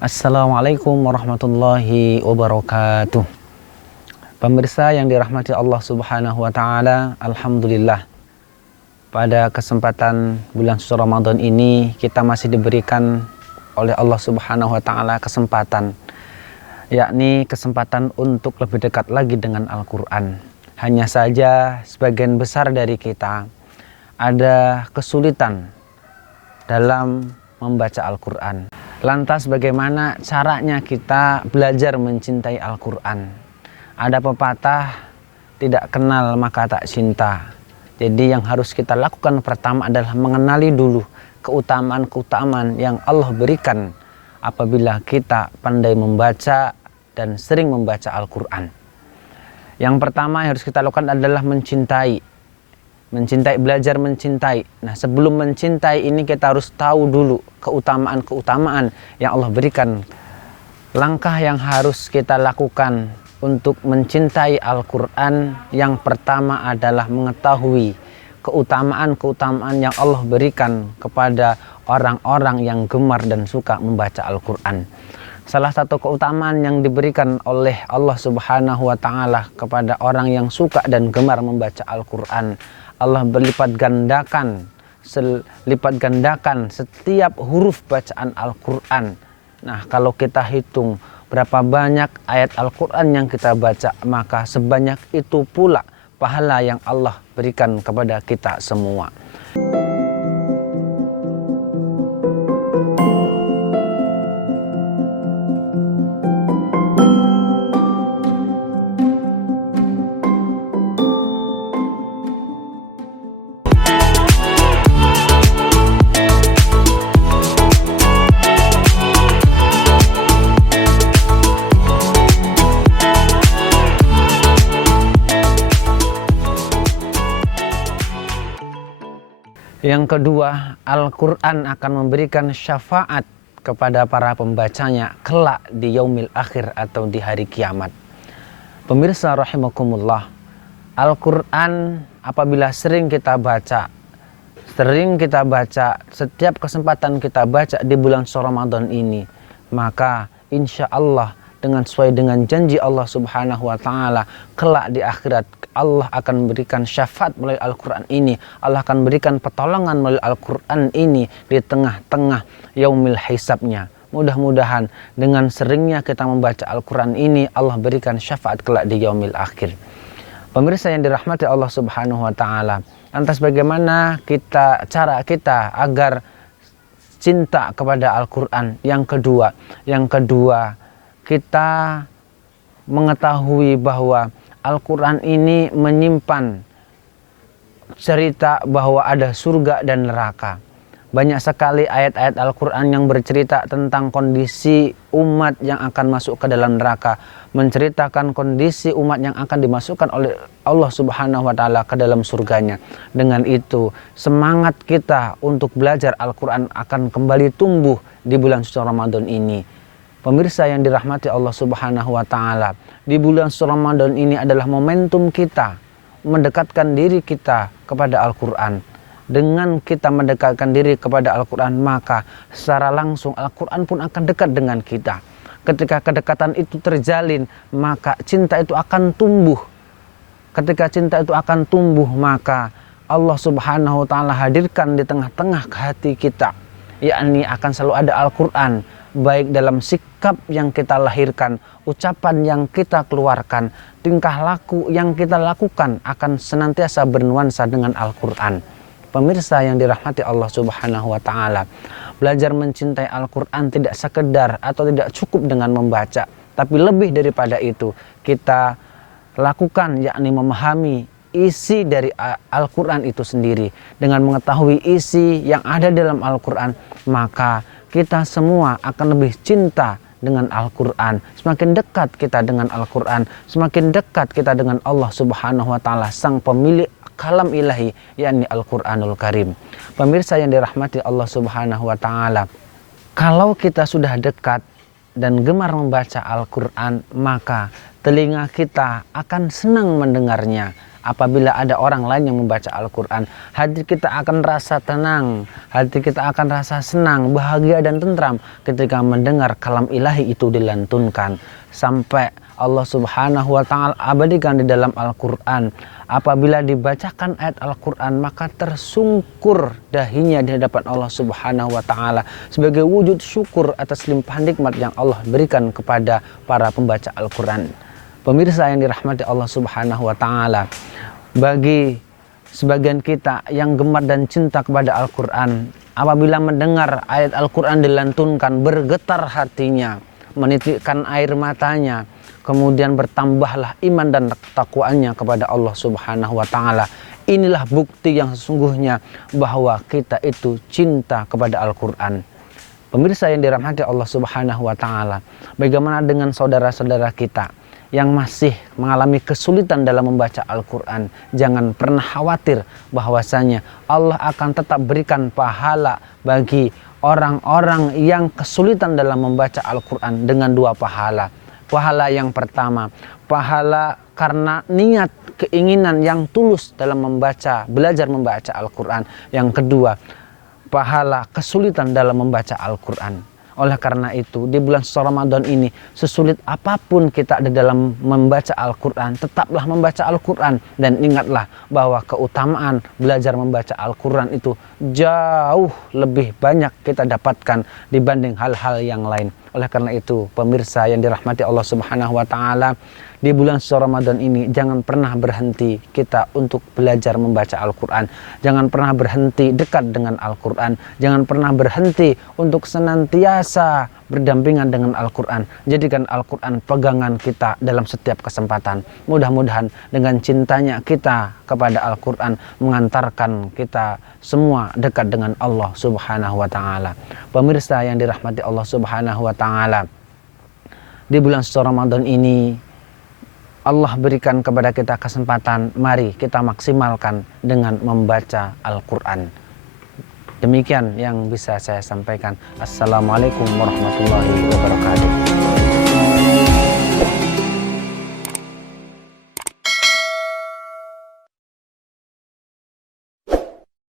Assalamualaikum warahmatullahi wabarakatuh. Pemirsa yang dirahmati Allah Subhanahu wa taala, alhamdulillah. Pada kesempatan bulan suci Ramadan ini kita masih diberikan oleh Allah Subhanahu wa taala kesempatan, yakni kesempatan untuk lebih dekat lagi dengan Al-Qur'an. Hanya saja sebagian besar dari kita ada kesulitan dalam membaca Al-Qur'an. Lantas bagaimana caranya kita belajar mencintai Al-Qur'an? Ada pepatah, tidak kenal maka tak cinta. Jadi yang harus kita lakukan pertama adalah mengenali dulu keutamaan-keutamaan yang Allah berikan apabila kita pandai membaca dan sering membaca Al-Qur'an. Yang pertama yang harus kita lakukan adalah mencintai, belajar mencintai. Nah, sebelum mencintai ini kita harus tahu dulu keutamaan-keutamaan yang Allah berikan. Langkah yang harus kita lakukan untuk mencintai Al-Qur'an yang pertama adalah mengetahui keutamaan-keutamaan yang Allah berikan kepada orang-orang yang gemar dan suka membaca Al-Qur'an. Salah satu keutamaan yang diberikan oleh Allah Subhanahu wa taala kepada orang yang suka dan gemar membaca Al-Qur'an, Allah berlipat gandakan setiap huruf bacaan Al-Qur'an. Nah, kalau kita hitung berapa banyak ayat Al-Qur'an yang kita baca, maka sebanyak itu pula pahala yang Allah berikan kepada kita semua. Yang kedua, Al-Qur'an akan memberikan syafaat kepada para pembacanya kelak di yaumil akhir atau di hari kiamat. Pemirsa rahimakumullah, Al-Qur'an apabila sering kita baca, setiap kesempatan kita baca di bulan suci Ramadan ini, maka insya Allah sesuai dengan janji Allah Subhanahu wa taala, kelak di akhirat Allah akan memberikan syafaat melalui Al-Qur'an ini. Allah akan berikan pertolongan melalui Al-Qur'an ini di tengah-tengah yaumil hisabnya. Mudah-mudahan dengan seringnya kita membaca Al-Qur'an ini, Allah berikan syafaat kelak di yaumil akhir. Pemirsa yang dirahmati Allah Subhanahu wa taala, lantas bagaimana cara kita agar cinta kepada Al-Qur'an? Yang kedua, kita mengetahui bahwa Al-Qur'an ini menyimpan cerita bahwa ada surga dan neraka. Banyak sekali ayat-ayat Al-Qur'an yang bercerita tentang kondisi umat yang akan masuk ke dalam neraka, menceritakan kondisi umat yang akan dimasukkan oleh Allah Subhanahu wa taala ke dalam surganya. Dengan itu, semangat kita untuk belajar Al-Qur'an akan kembali tumbuh di bulan suci Ramadan ini. Pemirsa yang dirahmati Allah Subhanahu wa taala, di bulan suci Ramadan ini adalah momentum kita mendekatkan diri kita kepada Al-Qur'an. Dengan kita mendekatkan diri kepada Al-Qur'an, maka secara langsung Al-Qur'an pun akan dekat dengan kita. Ketika kedekatan itu terjalin, maka cinta itu akan tumbuh. Ketika cinta itu akan tumbuh, maka Allah Subhanahu wa taala hadirkan di tengah-tengah hati kita, yakni akan selalu ada Al-Qur'an, baik dalam sikap yang kita lahirkan, ucapan yang kita keluarkan, tingkah laku yang kita lakukan akan senantiasa bernuansa dengan Al-Qur'an. Pemirsa yang dirahmati Allah Subhanahu wa taala, belajar mencintai Al-Qur'an tidak sekedar atau tidak cukup dengan membaca, tapi lebih daripada itu kita lakukan, yakni memahami isi dari Al-Qur'an itu sendiri. Dengan mengetahui isi yang ada dalam Al-Qur'an, maka kita semua akan lebih cinta dengan Al-Qur'an. Semakin dekat kita dengan Al-Qur'an, semakin dekat kita dengan Allah Subhanahu wa taala, sang pemilik kalam ilahi, yakni Al-Qur'anul Karim. Pemirsa yang dirahmati Allah Subhanahu wa taala, kalau kita sudah dekat dan gemar membaca Al-Qur'an, maka telinga kita akan senang mendengarnya. Apabila ada orang lain yang membaca Al-Quran, hati kita akan rasa tenang, hati kita akan rasa senang, bahagia dan tentram ketika mendengar kalam ilahi itu dilantunkan. Sampai Allah Subhanahu wa ta'ala abadikan di dalam Al-Quran, apabila dibacakan ayat Al-Quran maka tersungkur dahinya di hadapan Allah Subhanahu wa ta'ala sebagai wujud syukur atas limpahan nikmat yang Allah berikan kepada para pembaca Al-Quran. Pemirsa yang dirahmati Allah Subhanahu wa ta'ala, bagi sebagian kita yang gemar dan cinta kepada Al-Quran, apabila mendengar ayat Al-Quran dilantunkan bergetar hatinya, menitikkan air matanya, kemudian bertambahlah iman dan takwaannya kepada Allah Subhanahu wa ta'ala. Inilah bukti yang sesungguhnya bahwa kita itu cinta kepada Al-Quran. Pemirsa yang dirahmati Allah Subhanahu wa ta'ala, bagaimana dengan saudara-saudara kita yang masih mengalami kesulitan dalam membaca Al-Quran? Jangan pernah khawatir bahwasanya Allah akan tetap berikan pahala bagi orang-orang yang kesulitan dalam membaca Al-Quran dengan dua pahala. Pahala yang pertama, pahala karena niat keinginan yang tulus dalam belajar membaca Al-Quran. Yang kedua, pahala kesulitan dalam membaca Al-Quran. Oleh karena itu, di bulan suci Ramadan ini, sesulit apapun kita di dalam membaca Al-Quran, tetaplah membaca Al-Quran. Dan ingatlah bahwa keutamaan belajar membaca Al-Quran itu jauh lebih banyak kita dapatkan dibanding hal-hal yang lain. Oleh karena itu, pemirsa yang dirahmati Allah Subhanahu wa ta'ala, di bulan suci Ramadan ini jangan pernah berhenti kita untuk belajar membaca Al-Quran. Jangan pernah berhenti dekat dengan Al-Quran. Jangan pernah berhenti untuk senantiasa berdampingan dengan Al-Quran. Jadikan Al-Quran pegangan kita dalam setiap kesempatan. Mudah-mudahan dengan cintanya kita kepada Al-Quran mengantarkan kita semua dekat dengan Allah Subhanahu wa ta'ala. Pemirsa yang dirahmati Allah Subhanahu wa ta'ala, di bulan suci Ramadan ini Allah berikan kepada kita kesempatan, mari kita maksimalkan dengan membaca Al-Quran. Demikian yang bisa saya sampaikan. Assalamualaikum warahmatullahi wabarakatuh.